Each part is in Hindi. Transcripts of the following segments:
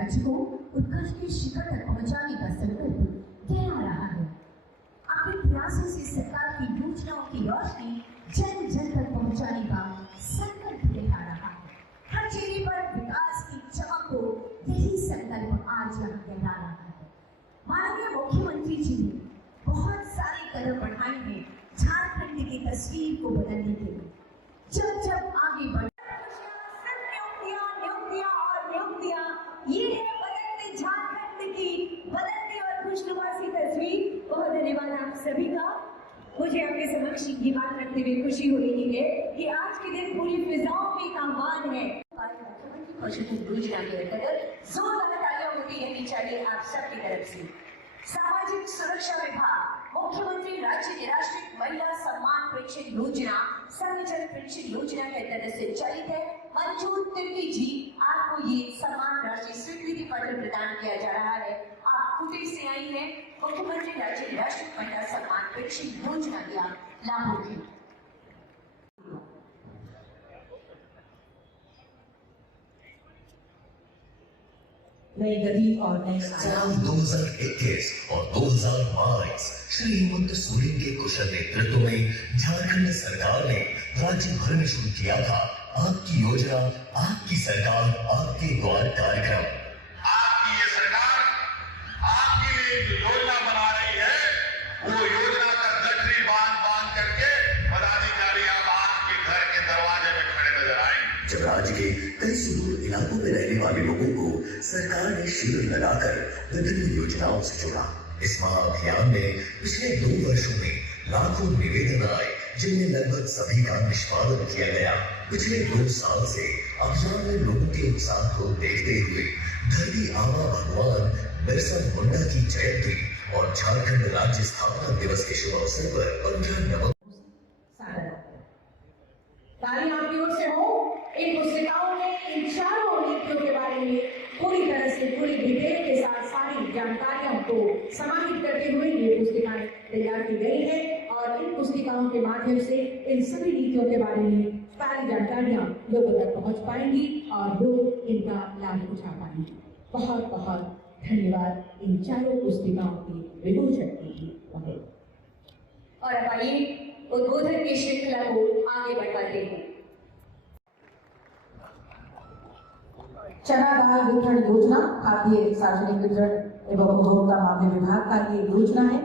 राज्य को उत्कर्ष के शिखर तक पहुंचाने का संकल्प गहरा रहा है। अपने प्रयासों से सरकार की योजनाओं की रोशनी जन जन तक पहुंचाने का संकल्प गहरा रहा है। हर चेहरे पर विकास की चमक को यही संकल्प आज यहाँ गहरा रहा है। माननीय मुख्यमंत्री जी ने बहुत सारे कदम बढ़ाए हैं झारखंड की तस्वीर को बदलने के लिए। जब जब आगे बढ़ ये है बदलते झारखंड की बदलती और खुशनुमा सी तस्वीर। बहुत धन्यवाद आप सभी का। मुझे आपके समक्ष ये बात रखते हुए खुशी हो रही है कि आज के दिन पूरी फिजाओं में एक आह्वान है। मुख्यमंत्री कौशल योजना के अंतर्गत जोरदार तालियां होती रहनी चाहिए आप सबकी तरफ से। सामाजिक सुरक्षा विभाग मुख्यमंत्री राज्य निराश्रित महिला सम्मान पेंशन योजना संविजन पेंशन योजना के अंतर्गत संचालित है। मंजूर तिर्की जी, आपको ये सम्मान राशि स्वीकृति पत्र प्रदान किया जा रहा है। आप कुटीर से आई हैं। मुख्यमंत्री राज्य निराश्रित महिला सम्मान पेंशन योजना के आप लाभ उठाएं। नई गति और नई साल 2021 और 2022 श्री हेमंत सोरेन के कुशल नेतृत्व में झारखंड सरकार ने राज्य भर में शुरू किया था आपकी योजना आपकी सरकार आपके द्वार कार्यक्रम। आपकी ये सरकार आपके लिए जो योजना बना रही है वो योजना का गठरी बांध करके पदाधिकारी अब आपके घर के दरवाजे में खड़े नजर आएंगे। जब राज्य के कई सुदूर इलाकों में रहने वाले लोगों को सरकार ने शिविर लगाकर विभिन्न योजनाओं से जोड़ा। इस महाअभियान में पिछले 2 वर्षों में लाखों निवेदन आए जिनमें लगभग सभी का निष्पादन किया गया। पिछले 2 साल से अभियान में लोगों के उत्साह को देखते हुए धरती आबा भगवान बिरसा मुंडा की जयंती और झारखंड राज्य स्थापना दिवस के शुभ अवसर पर 15 नवंबर ताली आपकी ओर से हो। इन पुस्तिकाओं में इन चारों नीतियों के बारे में पूरी तरह से पूरी डिटेल के साथ सारी जानकारियों को समाहित करते हुए ये पुस्तिकाएं तैयार की गई है और इन पुस्तिकाओं के माध्यम से इन सभी नीतियों के बारे में सारी जानकारियां लोगों तक पहुंच पाएंगी और लोग इनका लाभ उठा पाएंगे। बहुत बहुत धन्यवाद इन चारों पुस्तिकाओं की विमोचन के लिए। और अब आइए उद्बोधन की श्रृंखला को आगे बढ़ाते हैं। चना दाल वितरण योजना खाद्य सार्वजनिक वितरण एवं उपभोक्ता मामले विभाग का ये योजना है।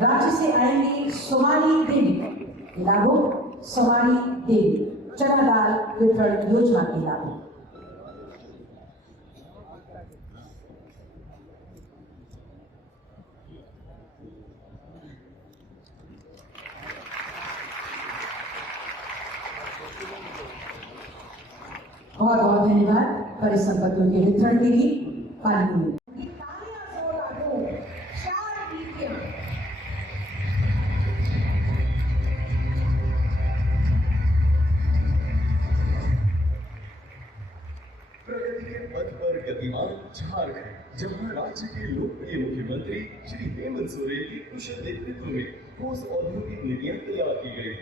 राज्य से आएंगे सोमाली देवी लागू। सोमाली देवी चना दाल वितरण योजना के लागू। बहुत बहुत धन्यवाद परिसंपत्तियों के वितरण के लिए। पानी प्रगति के पथ पर गतिमान झारखंड, जहां राज्य के लोकप्रिय मुख्यमंत्री श्री हेमंत सोरेन के कुशल नेतृत्व में ठोस औद्योगिक नीतियां तैयार की गई।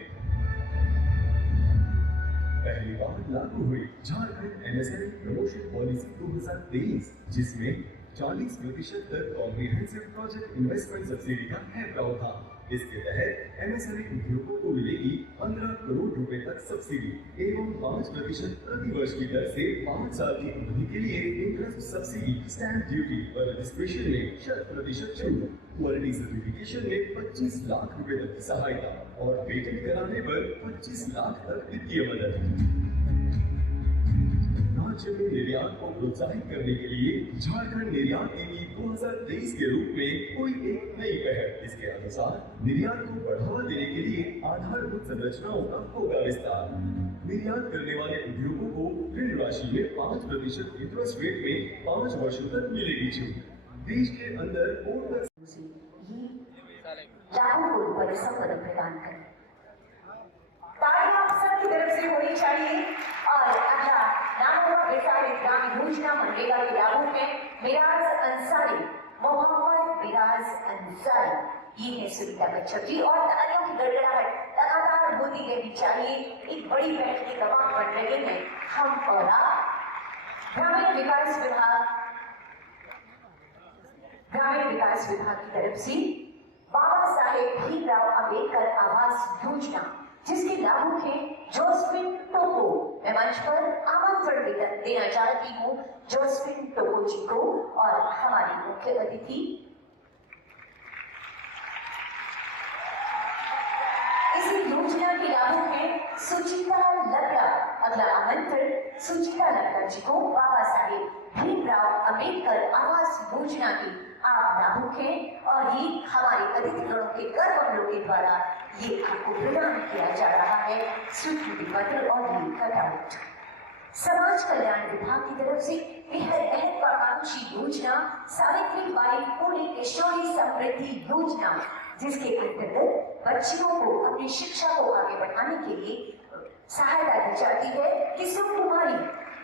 पहली बार लागू हुई झारखंड एमएसएमई प्रमोशन पॉलिसी 2023, जिसमें 40% तक कॉम्प्रिहेंसिव प्रोजेक्ट इन्वेस्टमेंट सब्सिडी का है प्रावधान। इसके तहत एमएसएमई उद्योगों को मिलेगी 15 करोड़ रुपए तक सब्सिडी एवं 5% प्रति वर्ष की दर से 5 साल की अवधि के लिए इंटरेस्ट सब्सिडी, स्टैंप ड्यूटी और रजिस्ट्रेशन में 100% छूट, क्वालिटी सर्टिफिकेशन में 25 लाख रुपए तक की सहायता और पेटेंट कराने पर 25 लाख तक वित्तीय मदद। राज्य में निर्यात को प्रोत्साहित करने के लिए झारखंड निर्यात नीति 2023 के रूप में कोई एक नई पहल। इसके अनुसार निर्यात को बढ़ावा देने के लिए आधारभूत संरचनाओं का होगा विस्तार। निर्यात करने वाले उद्योगों को ऋण राशि में 5% इंटरेस्ट रेट में 5 वर्षों तक मिलेगी छूट। देश के अंदर प्रदान करें। तालियां आप सबकी तरफ से होनी चाहिए। और अगला नामों ग्राम योजना मनरेगा के लाभों में मिराज अंसारी, मोहम्मद मिराज अंसारी, ये है सुनीता कच्छप जी। और तालियों की गड़गड़ाहट लगातार होती रहनी चाहिए। एक बड़ी बैठक के दबाव बढ़ रहे हैं हम और आप। ग्रामीण विकास विभाग विकास विभाग की तरफ से बाबा साहेब भीमराव अंबेडकर आवास योजना जिसके लाभों के जोसेफिन टोको मैं मंच पर आमंत्रण देना चाहती हूँ जोसेफिन टोको जी को और हमारी मुख्य अतिथि इस योजना के लाभों के सुचिता लकड़ा अगला आमंत्रण सुचिता लकड़ा जी को बाबा साहेब भीमराव अंबेडकर आवास योजना के आप लाभों के और ये हमारे अतिथिगणों के कर्मलों के द्वारा ये आपको प्रदान किया जा रहा है स्वीकृति पत्र और ये कटआउट। समाज कल्याण विभाग की तरफ से बेहद महत्वाकांक्षी योजना सावित्री बाई फुले किशोरी समृद्धि योजना जिसके अंतर्गत बच्चियों को अपनी शिक्षा को आगे बढ़ाने के लिए सहायता दी जाती है।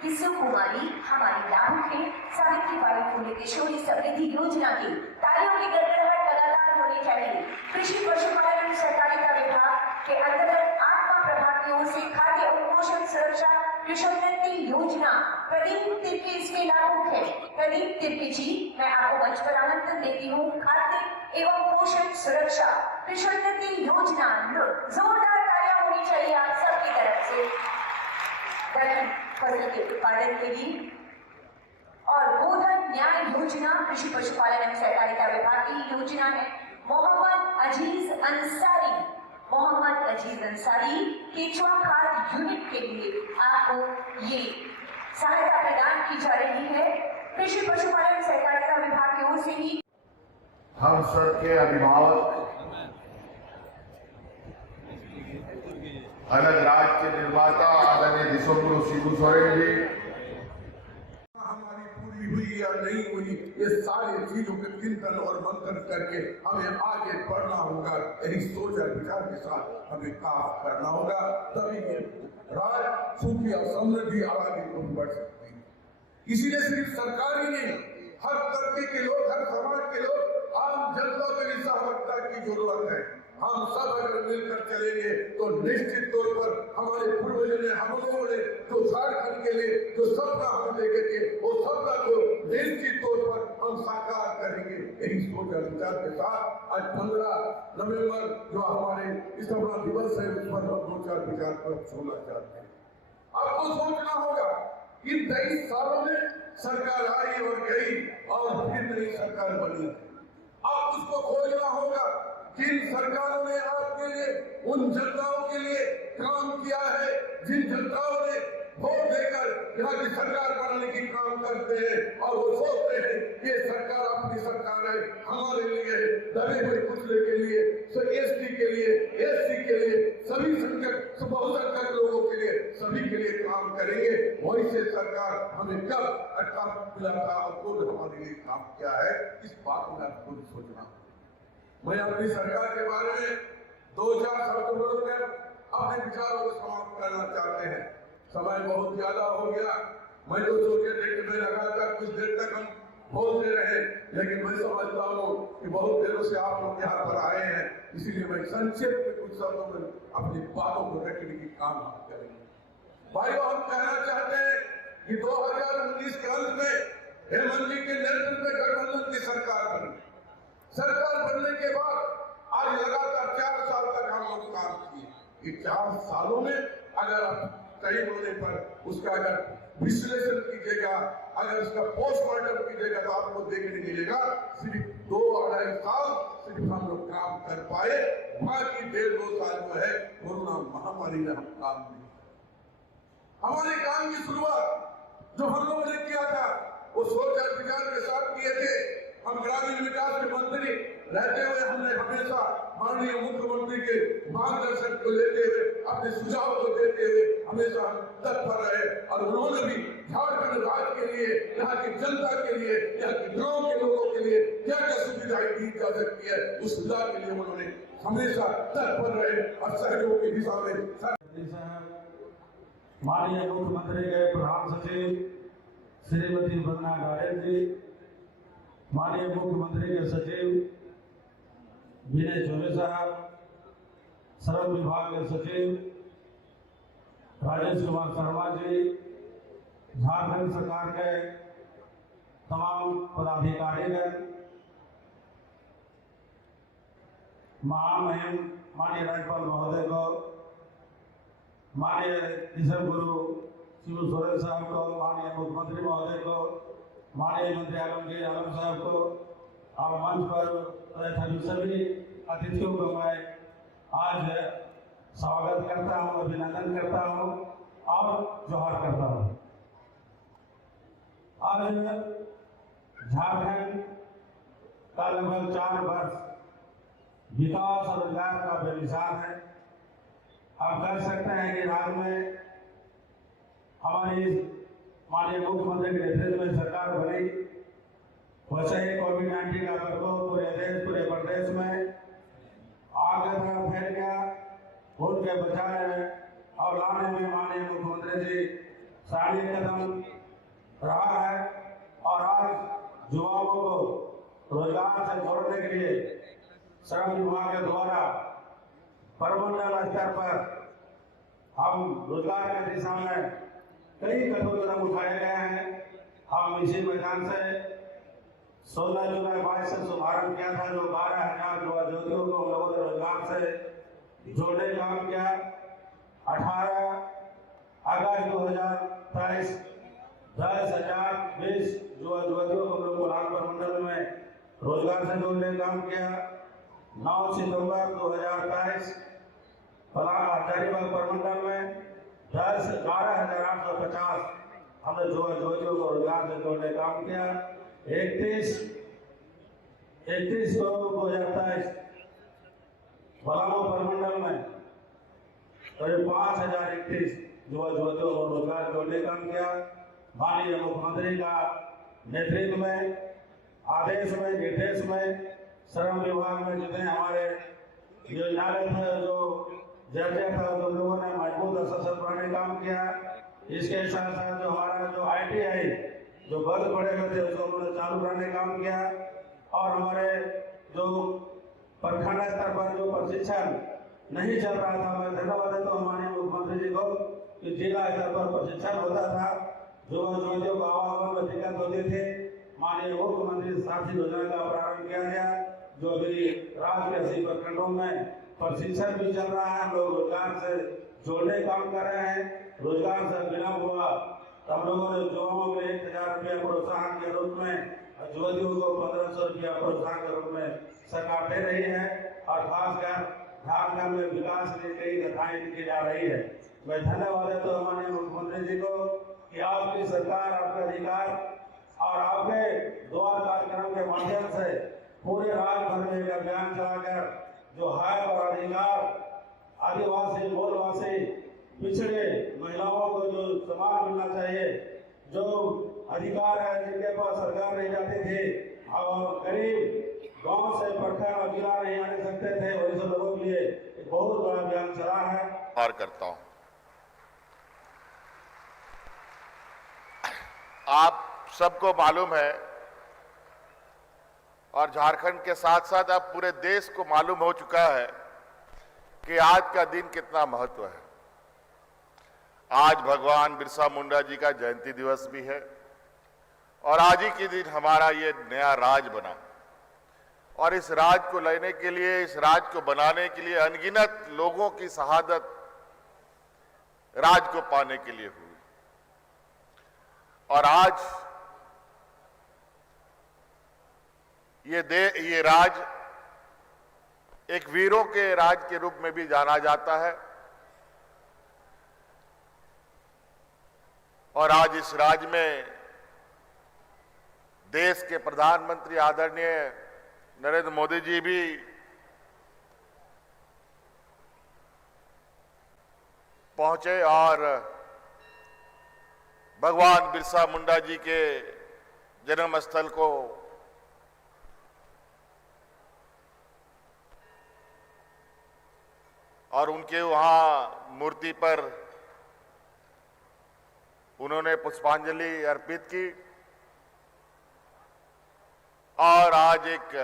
किशोर कुमारी हमारी लाभों के सावित्री बाई फुले किशोरी समृद्धि योजना की तालियों की गड़गड़ाहट लगातार होनी चाहिए। कृषि पशुपालन एवं सहकारिता विभाग के अंतर्गत आत्मा प्रभाग की ओर से खाद्य और पोषण सुरक्षा कृषोन्नति योजना प्रदीप तिर्की इसके लाभुक है। प्रदीप तिर्की जी मैं आपको मंच पर आमंत्रण देती हूँ। खाद्य एवं पोषण सुरक्षा कृषोन्नति योजना जोरदार तालियां होनी चाहिए आप सबकी तरफ से फसल के उत्पादन के लिए। और गोधन न्याय योजना कृषि पशुपालन एवं सहकारिता विभाग की योजना है। मोहम्मद अजीज अंसारी केचुआ खाद यूनिट के लिए आपको ये सहायता प्रदान की जा रही है कृषि पशुपालन एवं सहकारिता विभाग की ओर से ही। हम सबके अभिभावक अलग राज्य के निर्माता आदरणीय विश्वगुरु शिबू सोरेन जी हमारी पूरी हुई या नहीं हुई ये सारी चीजों के चिंतन और मंथन करके हमें आगे बढ़ना होगा। यही सोच और विचार के साथ हमें काम करना होगा, तभी ये राज सुखी और समृद्धि आगे बढ़ सकती है। इसीलिए सिर्फ सरकार ही नहीं हर तबके के लोग हर समाज के लोग आम जनता को भी सहभागिता की जरूरत है। हम सब अगर मिलकर चलेंगे तो निश्चित तौर पर हमारे पूर्वजों ने हम लोगों ने जो झारखंड के लिए जो सपना हम देखे थे वो सपना को निश्चित तौर पर हम साकार करेंगे। यही सोच और विचार के साथ आज 15 नवंबर जो हमारे स्थापना दिवस है उस पर हम 2-4 विचार पर छोड़ना चाहते हैं। आपको सोचना होगा इन 23 सालों में सरकार आई और गई और फिर नई सरकार बनी। आप उसको खोजना होगा जिन सरकारों ने आपके लिए उन जनताओं के लिए काम किया है, जिन जनताओं ने वोट देकर यहाँ की सरकार बनाने की काम करते हैं और वो सोचते हैं ये सरकार अपनी सरकार है हमारे लिए दबे हुए कुचले के लिए एसटी के लिए एससी के लिए सभी संकट बहुसंख्यक लोगों के लिए सभी के लिए काम करेंगे। वही से सरकार हमें कब काम मिला था और कौन हमारे लिए काम किया है इस बात में आपको सोचना। मैं अपनी सरकार के बारे में 2-4 शब्दों में अपने विचारों को समाप्त करना चाहते हैं। समय बहुत ज्यादा हो गया। मैं तो सोचे थे कि मैं लगातार कुछ देर तक हम बोलते रहे, लेकिन मैं समझता हूँ कि बहुत देरों से आप लोग यहाँ पर आए हैं, इसीलिए मैं संक्षेप में कुछ शब्दों में अपनी बातों को रखने की काम हम करेंगे। भाइयों हम कहना चाहते हैं कि 2019 के अंत में हेमंत जी के नेतृत्व में गठबंधन की सरकार बनी। सरकार बनने के बाद आज लगातार 4 साल तक हम लोग काम किए। ये 4 सालों में अगर आप सही होने पर उसका अगर विश्लेषण कीजिएगा, अगर उसका पोस्टमार्टम कीजिएगा तो आपको देखने मिलेगा सिर्फ 2-2.5 साल सिर्फ हम लोग काम कर पाए, बाकी 1.5-2 साल जो है कोरोना महामारी ने हम काम नहीं। हमारे काम की शुरुआत जो हम लोगों ने किया था वो सोच और विचार के साथ किए थे। हम ग्रामीण विकास के मंत्री रहते हुए हमने हमेशा माननीय मुख्यमंत्री के मार्गदर्शन को लेते हुए अपने सुझाव को देते हुए हमेशा हम तत्पर रहे और उन्होंने भी झारखंड राज्य के लिए यहाँ की जनता के लिए यहाँ के गांव के लोगों के लिए क्या क्या सुविधाएं दी जा सकती है उस सुविधा के लिए उन्होंने हमेशा तत्पर रहे और सहयोग की दिशा में। माननीय मुख्यमंत्री के प्रधान सचिव श्रीमती वंदना गायन जी, माननीय मुख्यमंत्री के सचिव विनय चौबे साहब, श्रम विभाग के सचिव राजेश कुमार शर्मा जी, झारखंड सरकार के तमाम पदाधिकारीगण, महामहिम माननीय राज्यपाल महोदय को, माननीय ईश्वर गुरु शिबू सोरेन साहब को, माननीय मुख्यमंत्री महोदय को, माननीय मंत्री आलमगीर आलम साहब को और मंच पर सभी अतिथियों को मैं आज स्वागत करता हूँ, अभिनंदन करता हूँ और जोहार करता हूँ। आज झारखंड का लगभग 4 वर्ष विकास और रोजगार का बेमिसाल है। हम कह सकते हैं कि राज्य में हमारी माननीय मुख्यमंत्री के नेतृत्व में सरकार बनी, वैसे ही कोविड-19 का प्रकोप पूरे प्रदेश में आगे तरफ फैल गया। उनके बचाने और लाने में माननीय मुख्यमंत्री जी सराहनीय कदम रहा है और आज युवाओं को रोजगार से जोड़ने के लिए श्रम विभाग के द्वारा प्रमंडल स्तर पर हम रोजगार की दिशा में कई कठोर कदम उठाए गए हैं। हम इसी मैदान से 16 जुलाई 22 से शुभारंभ किया था, जो 12,000 युवा ज्योतियों को हम लोगों ने रोजगार से जोड़ने का काम किया। 18 अगस्त 2023 10,020 युवा युवतियों को हम लोग कोलार प्रमंडल में रोजगार से जोड़ने का काम किया। 9 सितंबर 2023 हजारीबाग प्रमंडल में 12,850 हमने युवा युवतियों को रोजगार से जोड़ने का काम किया। 31 2023 बलामो प्रमंडल में करीब 5,031 युवा युवतियों को रोजगार जोड़ने का काम किया। माननीय मुख्यमंत्री का नेतृत्व में, आदेश में, निर्देश में श्रम विभाग में जितने हमारे योजनाएं थे, जो जैसे था, जो लोगों ने मजबूत और सशक्त बनाने का काम किया। इसके साथ साथ जो हमारा जो ITI जो बंद पड़े हुए थे उसको उन्होंने चालू करने का काम किया और हमारे जो प्रखंड स्तर पर जो प्रशिक्षण नहीं चल रहा था, मैं धन्यवाद देता हूँ हमारे मुख्यमंत्री जी को कि जिला स्तर पर प्रशिक्षण होता था, जो युवतियों को आवागमन में दिक्कत होती थी। माननीय मुख्यमंत्री साथी योजना का प्रारंभ किया गया, जो अभी राज्य के 80 प्रखंडों में प्रशिक्षण भी चल रहा है। हम लोग रोजगार से जोड़ने काम कर रहे हैं। रोजगार से विलम्ब हुआ तो हम लोगों ने युवाओं में 1,000 रुपया प्रोत्साहन के रूप में, युवतियों को 1,500 रुपया प्रोत्साहन के रूप में सरकार दे रही है और खासकर झारखंड में विकास के लिए कई कथाएं लिखी जा रही है। मैं धन्यवाद देता हूँ माननीय मुख्यमंत्री जी को कि आपकी सरकार, आपके अधिकार और आपके द्वार कार्यक्रम के माध्यम से पूरे राज्य भर में एक अभियान चलाकर जो हक और अधिकार आदिवासी, मूलवासी, पिछड़े महिलाओं को जो समान मिलना चाहिए, जो अधिकार है जिनके पास सरकार नहीं जाती थी और गरीब गांव से प्रखंड और जिला नहीं आने सकते थे, वैसे लोगों के लिए एक बहुत बड़ा अभियान चला है। और करता हूं, आप सबको मालूम है और झारखंड के साथ साथ अब पूरे देश को मालूम हो चुका है कि आज का दिन कितना महत्व है। आज भगवान बिरसा मुंडा जी का जयंती दिवस भी है और आज ही के दिन हमारा ये नया राज बना और इस राज को लेने के लिए, इस राज को बनाने के लिए अनगिनत लोगों की शहादत राज को पाने के लिए हुई और आज ये राज एक वीरों के राज के रूप में भी जाना जाता है और आज इस राज में देश के प्रधानमंत्री आदरणीय नरेंद्र मोदी जी भी पहुंचे और भगवान बिरसा मुंडा जी के जन्म स्थल को और उनके वहां मूर्ति पर उन्होंने पुष्पांजलि अर्पित की और आज एक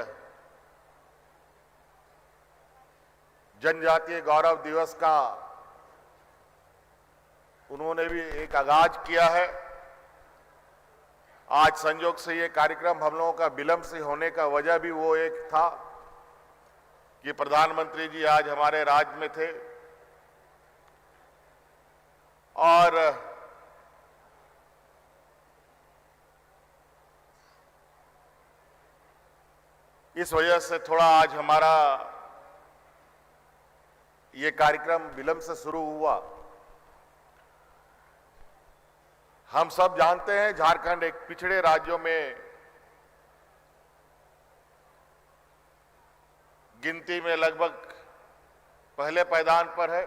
जनजातीय गौरव दिवस का उन्होंने भी एक आगाज किया है। आज संयोग से ये कार्यक्रम हम लोगों का विलंब से होने का वजह भी वो एक था कि प्रधानमंत्री जी आज हमारे राज्य में थे और इस वजह से थोड़ा आज हमारा ये कार्यक्रम विलंब से शुरू हुआ। हम सब जानते हैं झारखंड एक पिछड़े राज्यों में गिनती में लगभग पहले पायदान पर है,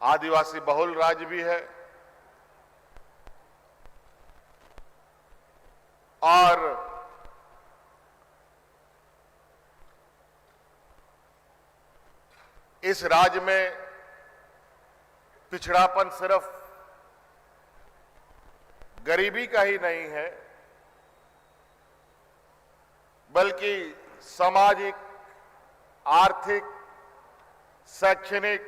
आदिवासी बहुल राज्य भी है और इस राज्य में पिछड़ापन सिर्फ गरीबी का ही नहीं है बल्कि सामाजिक, आर्थिक, शैक्षणिक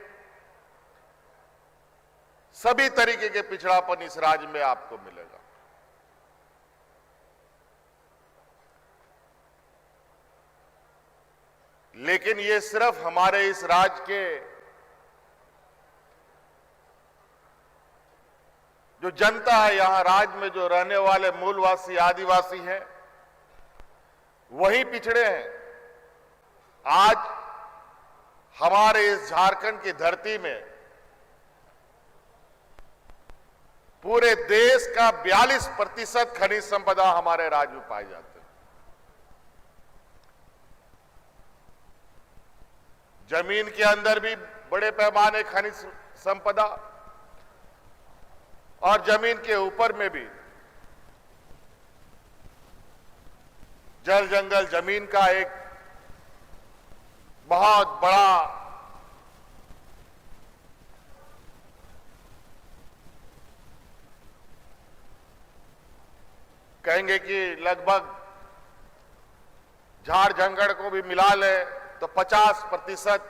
सभी तरीके के पिछड़ापन इस राज्य में आपको मिलेगा। लेकिन ये सिर्फ हमारे इस राज्य के जो जनता है, यहां राज्य में जो रहने वाले मूलवासी आदिवासी हैं वही पिछड़े हैं। आज हमारे इस झारखंड की धरती में पूरे देश का 42% खनिज संपदा हमारे राज्य में पाई जाती है। जमीन के अंदर भी बड़े पैमाने खनिज संपदा और जमीन के ऊपर में भी जल जंगल जमीन का एक बहुत बड़ा कहेंगे कि लगभग झाड़ जंगल को भी मिला ले तो 50%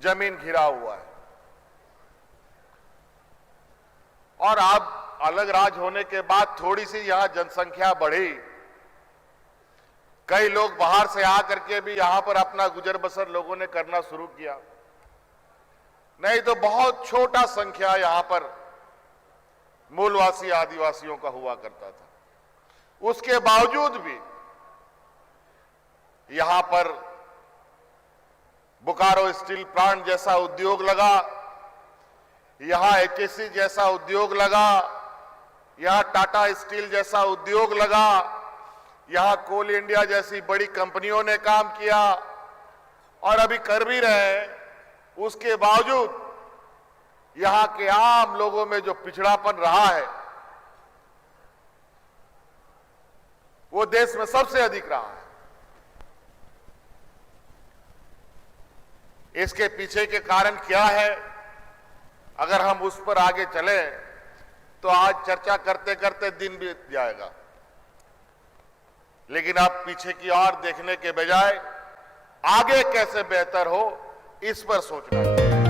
जमीन घिरा हुआ है। और अब अलग राज्य होने के बाद थोड़ी सी यहां जनसंख्या बढ़ी, कई लोग बाहर से आकर के भी यहां पर अपना गुजर बसर लोगों ने करना शुरू किया, नहीं तो बहुत छोटा संख्या यहां पर मूलवासी आदिवासियों का हुआ करता था। उसके बावजूद भी यहां पर बोकारो स्टील प्लांट जैसा उद्योग लगा, यहां एचएससी जैसा उद्योग लगा, यहां टाटा स्टील जैसा उद्योग लगा, यहां कोल इंडिया जैसी बड़ी कंपनियों ने काम किया और अभी कर भी रहे हैं। उसके बावजूद यहां के आम लोगों में जो पिछड़ापन रहा है वो देश में सबसे अधिक रहा है। इसके पीछे के कारण क्या है, अगर हम उस पर आगे चलें तो आज चर्चा करते करते दिन बीत जाएगा, लेकिन आप पीछे की ओर देखने के बजाय आगे कैसे बेहतर हो इस पर सोचना चाहिए।